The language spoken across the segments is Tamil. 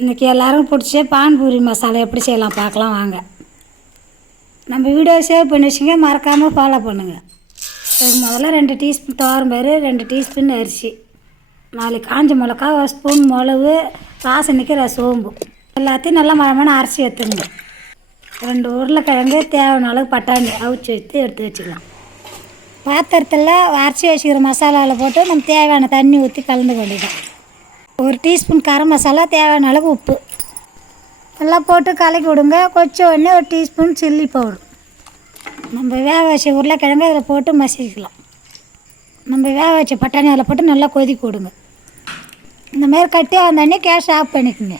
இன்றைக்கி எல்லோரும் பிடிச்ச பான்பூரி மசாலா எப்படி செய்யலாம் பார்க்கலாம் வாங்க. நம்ம வீடியோ சேவ் பண்ணி வச்சுங்க, மறக்காமல் ஃபாலோ பண்ணுங்கள். அதுக்கு முதல்ல 2 டீஸ்பூன் துவரம்பருப்பு, 2 டீஸ்பூன் அரிசி, 4 காஞ்ச மிளகா, 1 ஸ்பூன் மிளகு, வாசனைக்கு சோம்பு எல்லாத்தையும் நல்லா மழமான அரைச்சி எடுத்துங்க. 2 உருளைக்கிழங்கு, தேவையான அளவு பட்டாணி அவிச்சு எடுத்து வச்சுக்கலாம். பாத்திரத்தில் அரைச்சி வச்சுக்கிற மசாலாவில் போட்டு நம்ம தேவையான தண்ணி ஊற்றி கலந்து வேண்டியதான். 1 டீஸ்பூன் கரம் மசாலா, தேவையான அளவு உப்பு எல்லாம் போட்டு கலக்கி விடுங்க. கொச்ச உடனே 1 டீஸ்பூன் சில்லி பவுடர். நம்ம வேக வச்ச உருளைக்கிழங்கு அதில் போட்டு மசிக்கலாம். நம்ம வேக வச்ச பட்டாணி அதில் போட்டு நல்லா கொதிக்க விடுங்க. இந்தமாரி கட்டியாக வந்தோடனே கேஸ் ஆஃப் பண்ணிக்கோங்க.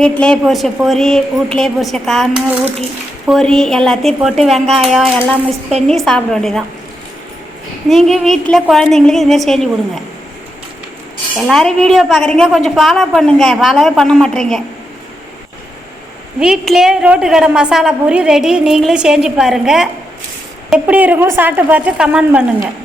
வீட்டிலே பொரிச்ச பொரி, வீட்டிலே பொரிச்ச கார்ன், வீட்டில் பொரி எல்லாத்தையும் போட்டு வெங்காயம் எல்லாம் மிக்ஸ் பண்ணி சாப்பிட வேண்டியதான். நீங்கள் வீட்டில் குழந்தைங்களுக்கு இதுமாரி செஞ்சு கொடுங்க. எல்லோரும் வீடியோ பார்க்குறீங்க, கொஞ்சம் ஃபாலோ பண்ணுங்கள். ஃபாலோவே பண்ண மாட்டேறீங்க. வீட்டிலே ரோட்டு கடை மசாலா பூரி ரெடி. நீங்களும் செஞ்சு பாருங்கள். எப்படி இருக்குன்னு சாப்பிட்டு பார்த்து கமெண்ட் பண்ணுங்கள்.